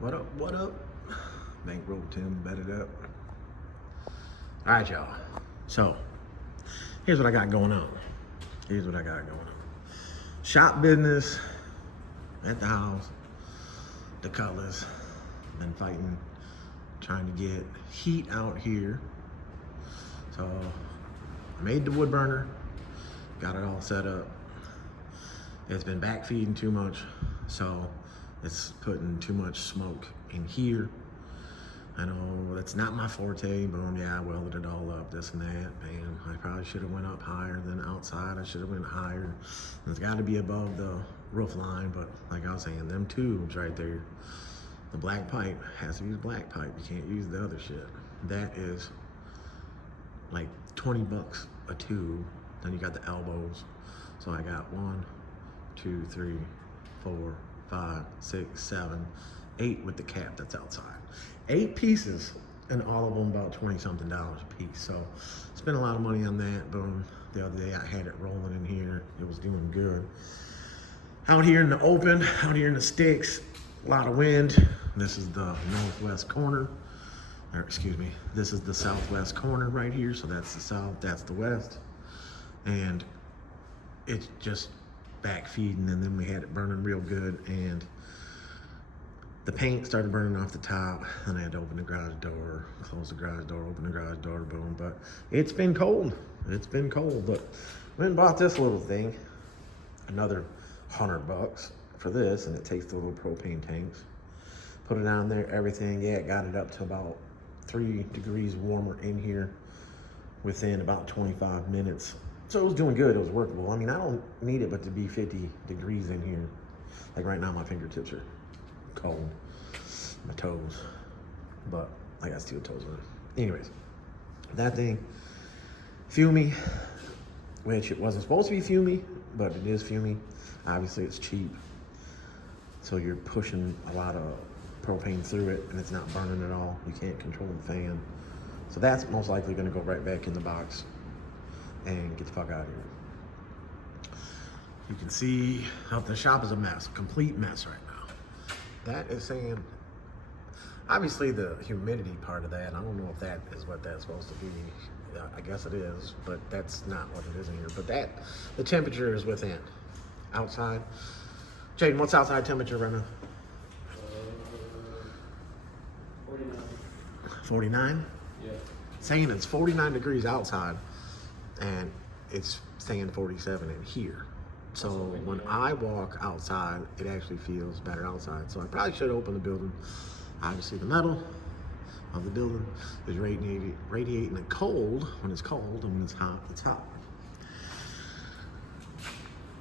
What up, what up? Bankroll Tim, bet it up. All right, y'all. So, here's what I got going on. Shop business at the house. The colors. Been fighting, trying to get heat out here. So, I made the wood burner. Got it all set up. It's been backfeeding too much, so it's putting too much smoke in here. I know that's not my forte, but yeah, I welded it all up, this and that, and I probably should have went up higher than outside. I should have went higher. It's got to be above the roof line, but like I was saying, them tubes right there, the black pipe has to use black pipe. You can't use the other shit. That is like 20 bucks a tube. Then you got the elbows. So I got 1, 2, 3, 4, 5, 6, 7, 8 with the cap that's outside. 8 pieces, and all of them about 20 something dollars a piece. So spent a lot of money on that. Boom. The other day I had it rolling in here. It was doing good. Out here in the open, out here in the sticks, a lot of wind. This is the northwest corner, or excuse me, this is the southwest corner right here. So that's the south, that's the west. And it's just backfeeding, and then we had it burning real good, and the paint started burning off the top. Then I had to open the garage door, close the garage door, open the garage door, boom. But it's been cold. It's been cold. But went and bought this little thing, another $100 for this, and it takes the little propane tanks. Put it on there, everything. Yeah, it got it up to about 3 degrees warmer in here within about 25 minutes. So it was doing good, it was workable. I mean, I don't need it but to be 50 degrees in here. Like right now, my fingertips are cold, my toes, but I got steel toes on. Anyways, that thing, fumey, which it wasn't supposed to be fumey, but it is fumey. Obviously it's cheap, so you're pushing a lot of propane through it and it's not burning at all. You can't control the fan. So that's most likely gonna go right back in the box and get the fuck out of here. You can see how the shop is a mess, complete mess right now. That is saying, obviously the humidity part of that, I don't know if that is what that's supposed to be. I guess it is, but that's not what it is in here. But that, the temperature is within. Outside, Jaden, what's outside temperature right now? 49. 49? Yeah. Saying it's 49 degrees outside, and it's saying 47 in here. So when I walk outside, it actually feels better outside. So I probably should open the building. Obviously the metal of the building is radiating the cold when it's cold, and when it's hot, it's hot.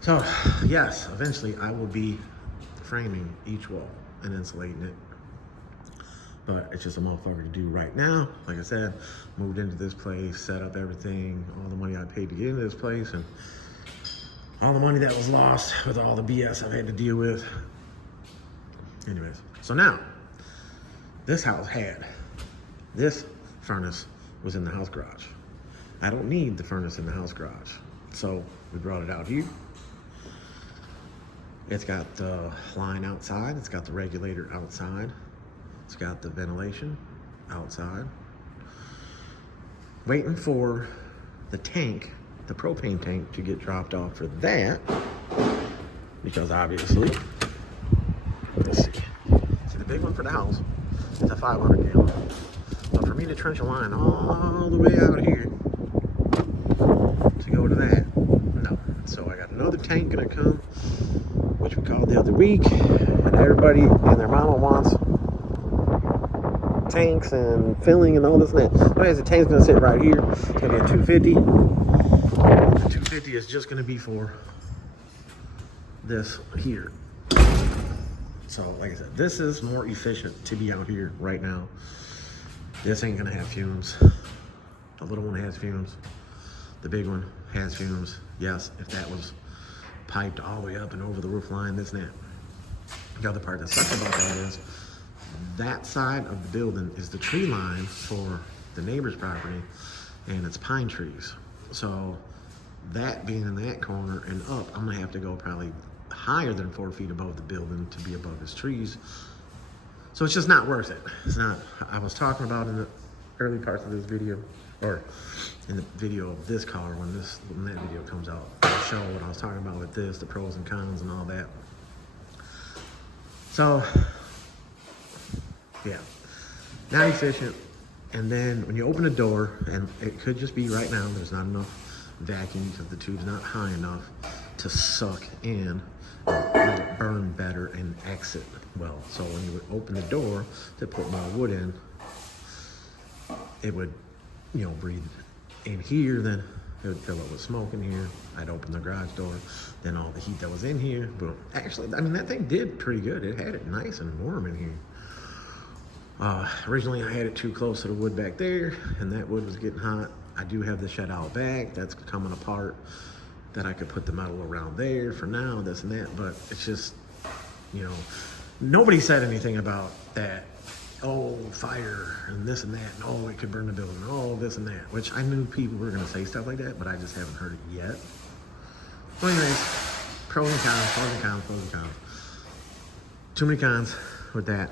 So yes, eventually I will be framing each wall and insulating it. But it's just a motherfucker to do right now. Like I said, moved into this place, set up everything, all the money I paid to get into this place, and all the money that was lost with all the BS I've had to deal with. Anyways, so now, this house had, this furnace was in the house garage. I don't need the furnace in the house garage. So we brought it out here. It's got the line outside, it's got the regulator outside. It's got the ventilation outside. Waiting for the tank, the propane tank, to get dropped off for that. Because obviously, let's see. See, the big one for the house is a 500 gallon. But for me to trench a line all the way out here to go to that, no. So I got another tank gonna come, which we called the other week. And everybody and their mama wants tanks and filling and all this and that. Anyways, the tank's gonna sit right here. It's gonna be a 250. The 250 is just gonna be for this here. So, like I said, this is more efficient to be out here right now. This ain't gonna have fumes. The little one has fumes. The big one has fumes. Yes, if that was piped all the way up and over the roof line, this and that. The other part that sucks about that is that side of the building is the tree line for the neighbor's property, and it's pine trees. So that being in that corner and up, I'm gonna have to go probably higher than 4 feet above the building to be above his trees. So it's just not worth it. It's not. I was talking about in the early parts of this video, or in the video of this car, when that video comes out, I'll show what I was talking about with this, the pros and cons and all that. So, yeah, not efficient. And then when you open the door, and it could just be right now, there's not enough vacuum because the tube's not high enough to suck in and burn better and exit well. So when you would open the door to put more wood in, it would, you know, breathe in here, then it would fill up with smoke in here. I'd open the garage door, then all the heat that was in here. But actually, I mean, that thing did pretty good. It had it nice and warm in here. Originally I had it too close to the wood back there, and that wood was getting hot. I do have the shed out back that's coming apart, that I could put the metal around there for now, this and that, but it's just, you know, nobody said anything about that, oh, fire and this and that, and oh, it could burn the building, oh, this and that, which I knew people were gonna say stuff like that, but I just haven't heard it yet. So anyways, pros and cons, pros and cons, pros and cons. Too many cons with that.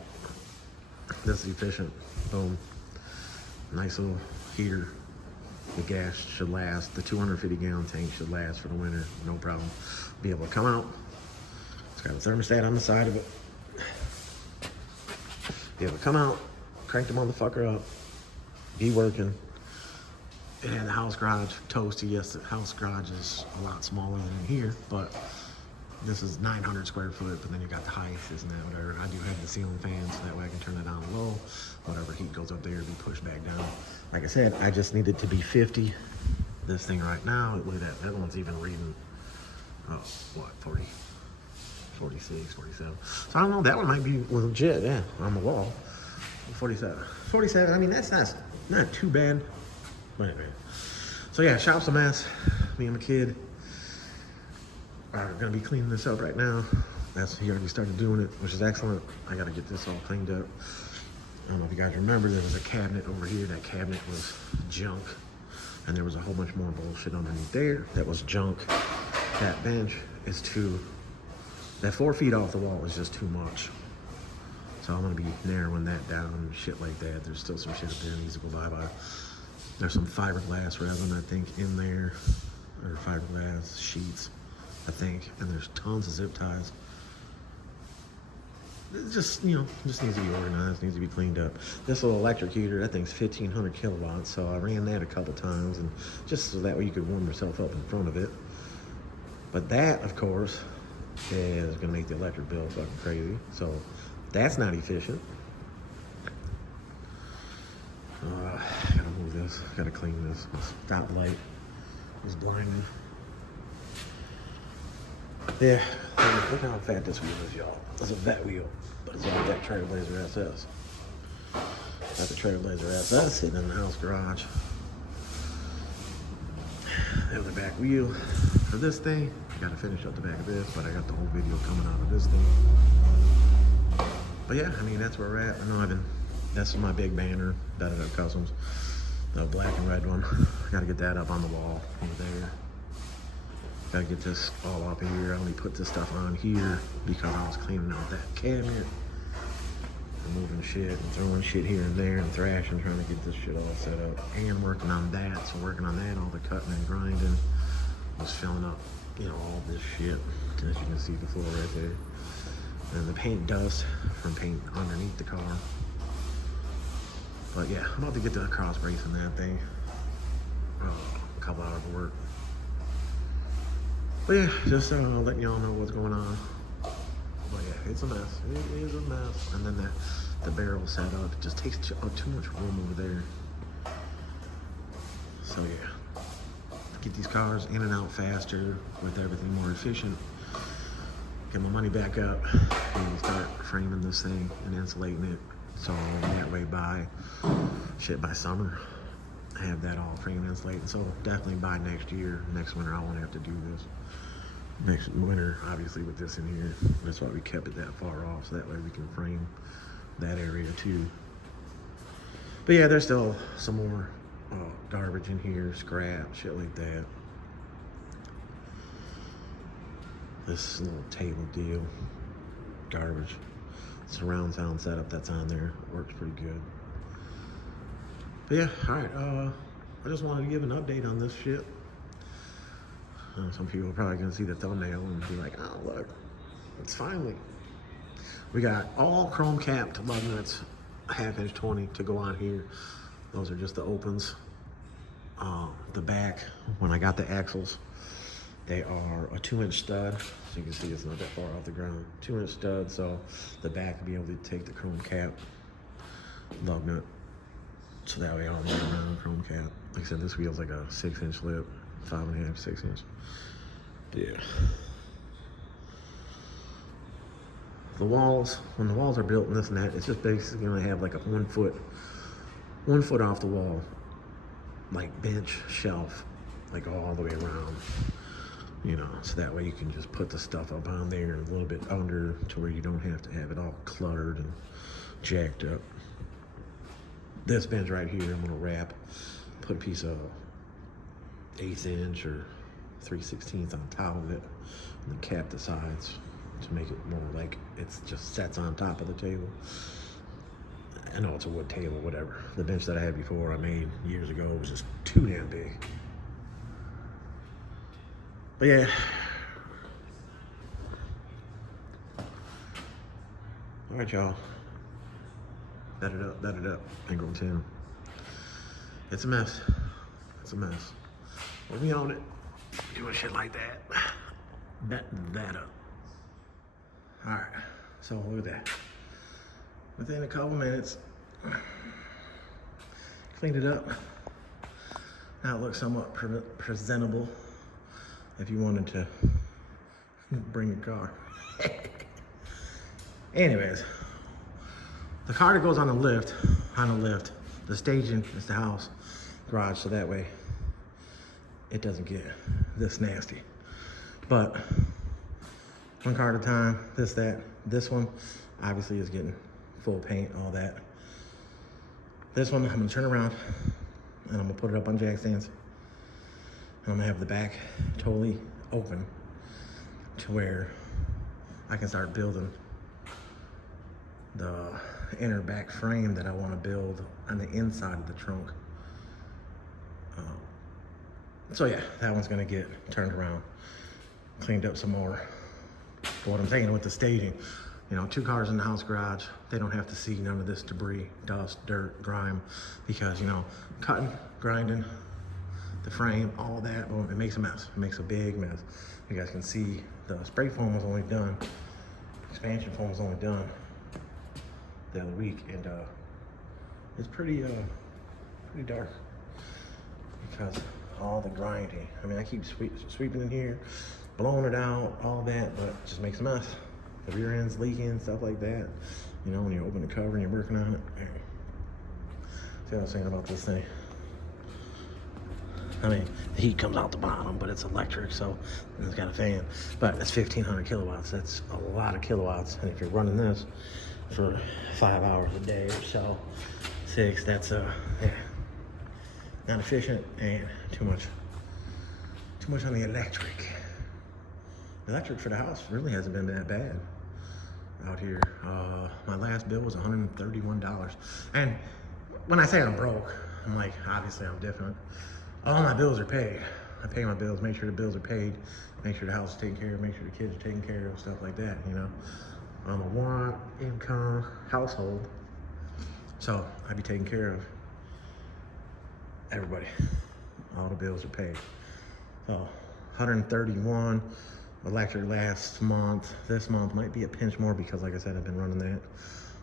This is efficient. Boom. Nice little heater. The gas should last. The 250 gallon tank should last for the winter. No problem. Be able to come out. It's got a thermostat on the side of it. Be able to come out, crank the motherfucker up, be working. It had the house garage toasty. Yes, the house garage is a lot smaller than here, but this is 900 square foot, but then you got the height, isn't that whatever. I do have the ceiling fan, so that way I can turn it down low. Whatever heat goes up there, be pushed back down. Like I said, I just needed to be 50. This thing right now, look at that. That one's even reading, oh, what, 40, 46, 47. So I don't know, that one might be legit, yeah, on the wall. 47. 47, I mean, that's not too bad. But anyway. So yeah, shop's a mess. Me and my kid are gonna be cleaning this up right now. He already started doing it, which is excellent. I gotta get this all cleaned up. I don't know if you guys remember, there was a cabinet over here. That cabinet was junk, and there was a whole bunch more bullshit underneath there that was junk. That bench is that 4 feet off the wall is just too much. So I'm gonna be narrowing that down and shit like that. There's still some shit up there that needs to go bye-bye. There's some fiberglass resin, I think, in there, or fiberglass sheets, I think, and there's tons of zip ties. It just, you know, just needs to be organized, needs to be cleaned up. This little electric heater, that thing's 1,500 kilowatts, so I ran that a couple times, and just so that way you could warm yourself up in front of it. But that, of course, is gonna make the electric bill fucking crazy, so that's not efficient. Gotta move this, gotta clean this. My stoplight is blinding. Yeah, look how fat this wheel is, y'all. It's a vet wheel, but it's got that Trailblazer SS. Got the Trailblazer SS sitting in the house garage. The other back wheel for this thing. I gotta finish up the back of this, but I got the whole video coming out of this thing. But yeah, I mean, that's where we're at. I know that's my big banner, Better Up Kustoms, the black and red one. I gotta get that up on the wall over there. Gotta get this all up here. I only put this stuff on here because I was cleaning out that cabinet, removing shit and throwing shit here and there and thrashing, trying to get this shit all set up, and working on that. So working on that, all the cutting and grinding, was filling up, you know, all this shit. As you can see the floor right there. And the paint dust from paint underneath the car. But yeah, I'm about to get to the cross brace in that thing. A couple hours of work. But yeah, just letting y'all know what's going on. But yeah, it's a mess. It is a mess. And then the barrel setup just takes too much room over there. So yeah, get these cars in and out faster, with everything more efficient. Get my money back up and start framing this thing and insulating it. So that way by summer, I have that all framed and insulated. So definitely by next winter, I won't have to do this. Next winter, obviously, with this in here, that's why we kept it that far off, so that way we can frame that area too. But yeah, there's still some more garbage in here, scrap, shit like that. This little table deal, garbage. surround sound setup that's on there. It works pretty good. But yeah, all right. I just wanted to give an update on this shit. Some people are probably gonna see the thumbnail and be like, "Oh, look, it's finally." We got all chrome capped lug nuts, 1/2 inch 20 to go on here. Those are just the opens. The back, when I got the axles, they are a 2-inch stud. So you can see it's not that far off the ground. 2-inch stud, so the back will be able to take the chrome cap lug nut. So that way all the way around chrome cap. Like I said, this wheel's like a 6-inch lip, 5.5, 6-inch. Yeah. The walls, when the walls are built and this and that, it's just basically gonna have like a 1 foot off the wall, like bench, shelf, like all the way around, you know, so that way you can just put the stuff up on there a little bit under to where you don't have to have it all cluttered and jacked up. This bench right here, I'm gonna wrap, put a piece of 1/8 inch or 3/16 on top of it, and then cap the sides to make it more like it's just sets on top of the table. I know it's a wood table, whatever. The bench that I had before I made years ago was just too damn big. But yeah. All right, y'all. Bet it up, Bankroll 10. It's a mess. It's a mess. But we own it. Doing shit like that. Betting that up. All right, so look at that. Within a couple minutes, cleaned it up. Now it looks somewhat presentable if you wanted to bring your car. Anyways, the car that goes on the lift, the staging is the house garage, so that way it doesn't get this nasty. But one car at a time, this one obviously is getting full paint, all that. This one, I'm gonna turn around and I'm gonna put it up on jack stands. And I'm gonna have the back totally open to where I can start building the inner back frame that I wanna build on the inside of the trunk. So yeah, that one's gonna get turned around, cleaned up some more. But what I'm saying with the staging, you know, 2 cars in the house garage, they don't have to see none of this debris, dust, dirt, grime, because, you know, cutting, grinding, the frame, all that, boom, it makes a mess. It makes a big mess. You guys can see the spray foam was only done, expansion foam was only done the other week, and it's pretty dark because all the grinding. I mean, I keep sweeping in here, blowing it out, all that, but it just makes a mess. The rear end's leaking, stuff like that. You know, when you open the cover and you're working on it. See what I'm saying about this thing? I mean, the heat comes out the bottom, but it's electric, so it's got a fan. But it's 1,500 kilowatts. That's a lot of kilowatts. And if you're running this for 5 hours a day or so, 6, that's yeah, not efficient and too much on the electric. The electric for the house really hasn't been that bad out here. My last bill was $131. And when I say I'm broke, I'm like, obviously I'm different. All my bills are paid. I pay my bills, make sure the bills are paid, make sure the house is taken care of, make sure the kids are taken care of, stuff like that, you know. I'm a one income household, so I be taking care of everybody. All the bills are paid. So 131 electric last month. This month might be a pinch more because, like I said, I've been running that.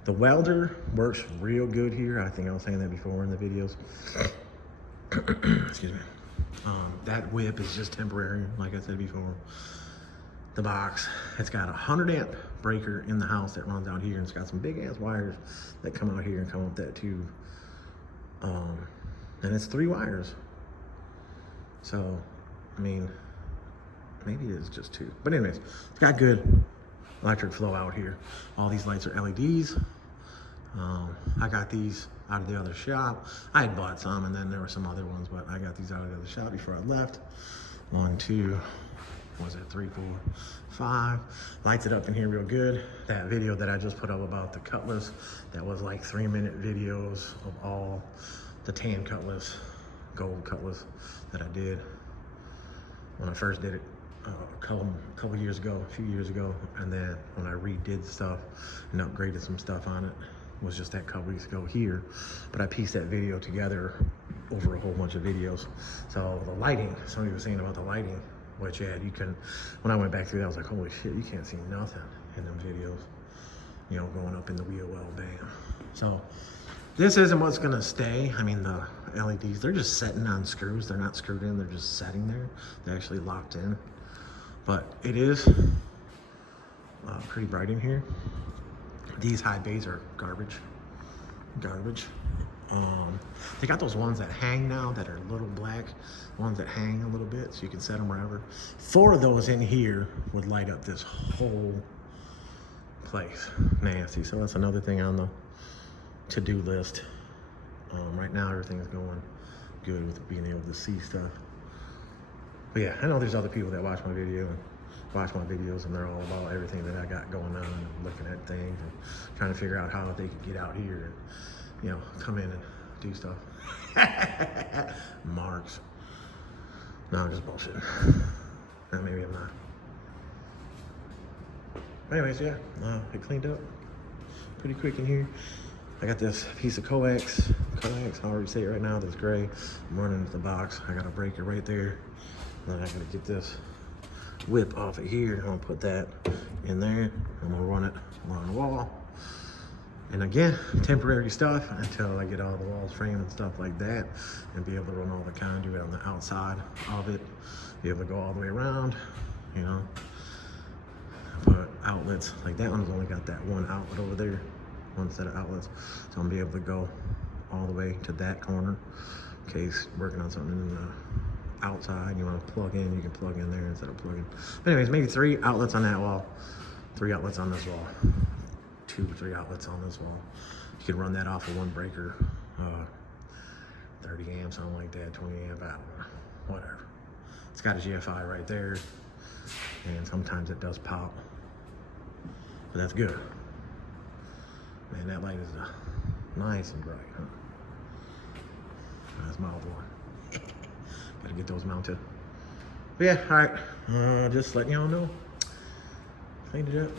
The welder works real good here. I think I was saying that before in the videos. Excuse me. That whip is just temporary, like I said before. The box, it's got a 100 amp breaker in the house that runs out here, and it's got some big ass wires that come out here and come up that tube. And it's 3 wires. So, I mean, maybe it is just 2. But anyways, it's got good electric flow out here. All these lights are LEDs. I got these out of the other shop. I had bought some, and then there were some other ones, but I got these out of the other shop before I left. 1, 2, what was it, 3, 4, 5. Lights it up in here real good. That video that I just put up about the cutlass, that was like 3-minute videos of all the tan cutlass, gold cutlass that I did when I first did it a couple years ago, a few years ago. And then when I redid stuff and upgraded some stuff on it, was just that couple weeks ago here. But I pieced that video together over a whole bunch of videos. So the lighting, somebody was saying about the lighting, which yeah, you can, when I went back through that, I was like, holy shit, you can't see nothing in them videos, you know, going up in the wheel well, bam. So this isn't what's gonna stay. I mean, the LEDs, they're just setting on screws. They're not screwed in, they're just setting there. They're actually locked in. But it is pretty bright in here. These high bays are garbage. They got those ones that hang now that are little black, ones that hang a little bit so you can set them wherever. 4 of those in here would light up this whole place. Nasty. So that's another thing on the to-do list. Right now everything's going good with being able to see stuff. But yeah, I know there's other people that watch my videos and they're all about everything that I got going on and looking at things and trying to figure out how they could get out here and, you know, come in and do stuff. Marks. No, I'm just bullshitting. No, maybe I'm not. But anyways, yeah, it cleaned up pretty quick in here. I got this piece of coax, however you say it right now, that's gray. I'm running the box. I got a breaker right there. Then I gotta get this whip off of here. I'm gonna put that in there. I'm gonna run it along the wall. And again, temporary stuff until I get all the walls framed and stuff like that, and be able to run all the conduit on the outside of it, be able to go all the way around, you know. Put outlets, like that one's only got that one outlet over there, one set of outlets. So I'm gonna be able to go all the way to that corner in case working on something in the outside, you want to plug in, you can plug in there instead of plugging. But anyways, maybe 3 outlets on that wall, 3 outlets on this wall, 2 or 3 outlets on this wall. You can run that off of one breaker, 30 amps, something like that, 20 amp, I don't know, whatever. It's got a GFI right there, and sometimes it does pop, but that's good. Man, that light is nice and bright, huh? That's mild one. Gotta get those mounted. But yeah, all right. Just letting y'all know. Cleaned it up.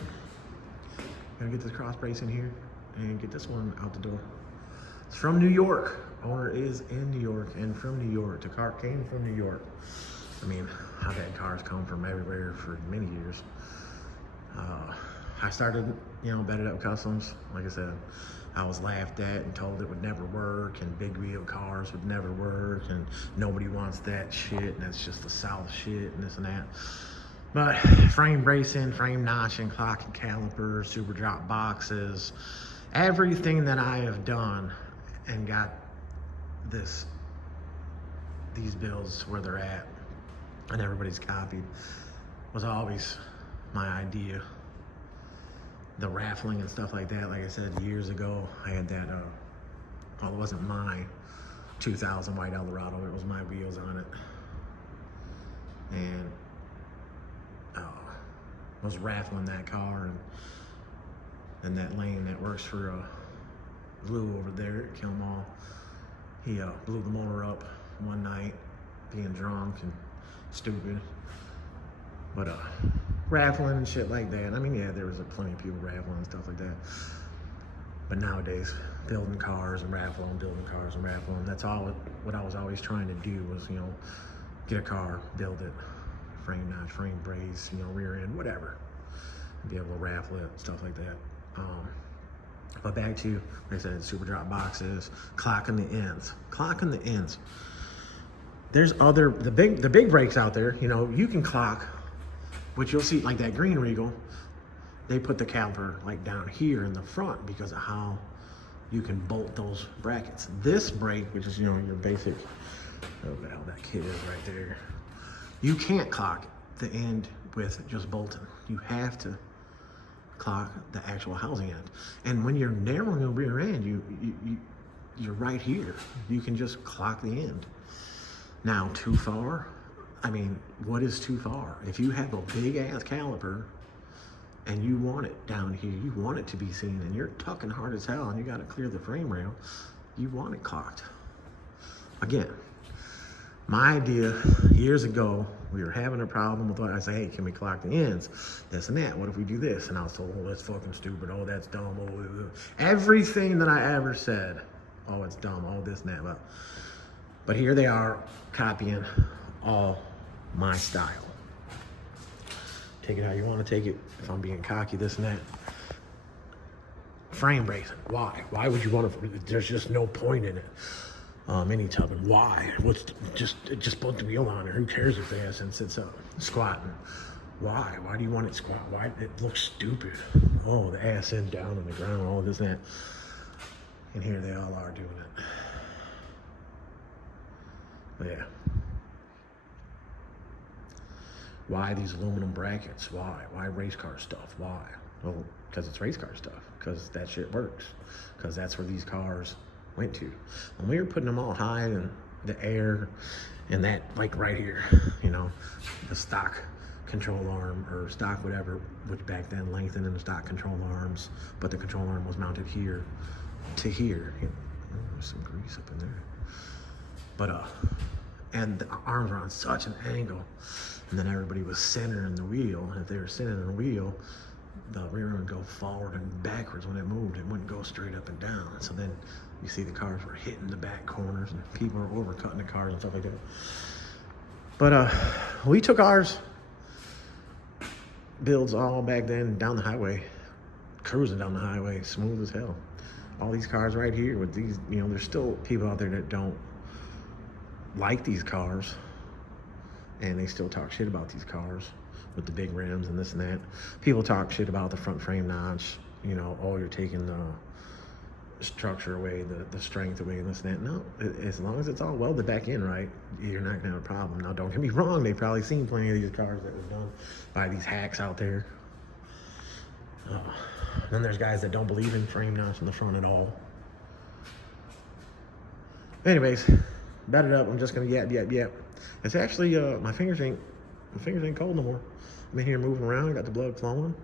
Gotta get this cross brace in here and get this one out the door. It's from New York. Owner is in New York and from New York. The car came from New York. I mean, I've had cars come from everywhere for many years. I started, you know, Bedded Up Customs. Like I said, I was laughed at and told it would never work, and big wheel cars would never work, and nobody wants that shit, and that's just the South shit, and this and that. But frame bracing, frame notching, clock and calipers, super drop boxes, everything that I have done and got these builds where they're at, and everybody's copied, was always my idea. The raffling and stuff like that, like I said, years ago, I had that, well, it wasn't my 2000 white Eldorado, it was my wheels on it. And was raffling that car, and that lane that works for Blue over there at Kilmall, he blew the motor up one night, being drunk and stupid. But raffling and shit like that. I mean, yeah, there was plenty of people raffling and stuff like that. But nowadays, building cars and raffling, that's all what I was always trying to do was, you know, get a car, build it, frame notch, frame brace, you know, rear end, whatever. And be able to raffle it, stuff like that. But back to, like I said, super drop boxes, clocking the ends. There's the big brakes out there, you know, you can clock, which you'll see like that green Regal, they put the caliper like down here in the front because of how you can bolt those brackets. This brake, which is, you know, your basic, oh, the hell that kid is right there. You can't clock the end with just bolting. You have to clock the actual housing end. And when you're narrowing the rear end, you're right here. You can just clock the end. Now, too far, I mean, what is too far? If you have a big ass caliper and you want it down here, you want it to be seen, and you're tucking hard as hell and you gotta clear the frame rail, you want it clocked. Again, my idea years ago, we were having a problem with what I say, hey, can we clock the ends? This and that, what if we do this? And I was told, oh, that's fucking stupid, oh, that's dumb, oh, everything that I ever said, oh, it's dumb, oh, this and that. But here they are copying all my style. Take it how you want to take it. If I'm being cocky, this and that. Frame bracing. Why? Why would you want to? There's just no point in it. Mini tubbing. Why? Just put the wheel on it. Who cares if the ass end sits up? Squatting. Why? Why do you want it squat? Why? It looks stupid. Oh, the ass end down on the ground. All this and that. And here they all are doing it. But yeah. Why these aluminum brackets? Why? Why race car stuff? Why? Well, because it's race car stuff. Because that shit works. Because that's where these cars went to. When we were putting them all high in the air, and that, like right here, you know, the stock control arm or stock whatever, which back then lengthened in the stock control arms, but the control arm was mounted here to here. Oh, there's some grease up in there. But and the arms were on such an angle, and then everybody was centering the wheel, and if they were centering the wheel, the rear end would go forward and backwards when it moved. It wouldn't go straight up and down. So then you see the cars were hitting the back corners, and people were overcutting the cars and stuff like that. But we took ours builds all back then down the highway, cruising down the highway, smooth as hell. All these cars right here with these, you know, there's still people out there that don't like these cars, and they still talk shit about these cars with the big rims and this and that. People talk shit about the front frame notch, you know, oh, you're taking the structure away, the strength away, and this and that. No, as long as it's all welded back in right, you're not gonna have a problem. Now, don't get me wrong, they've probably seen plenty of these cars that were done by these hacks out there. Then there's guys that don't believe in frame notch in the front at all. Anyways, bet it up. I'm just gonna yap. It's actually my fingers ain't cold no more. I'm in here moving around, got the blood flowing.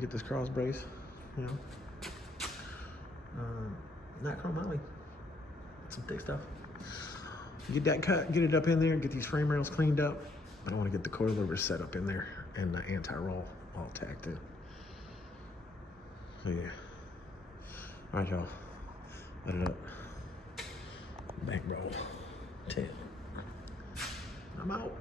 Get this cross brace, you know. Not chromoly, some thick stuff. Get that cut, get it up in there, get these frame rails cleaned up. But I want to get the coilover set up in there and the anti-roll all tacked in. So yeah. All right, y'all. Let it up. Bankroll 10. I'm out.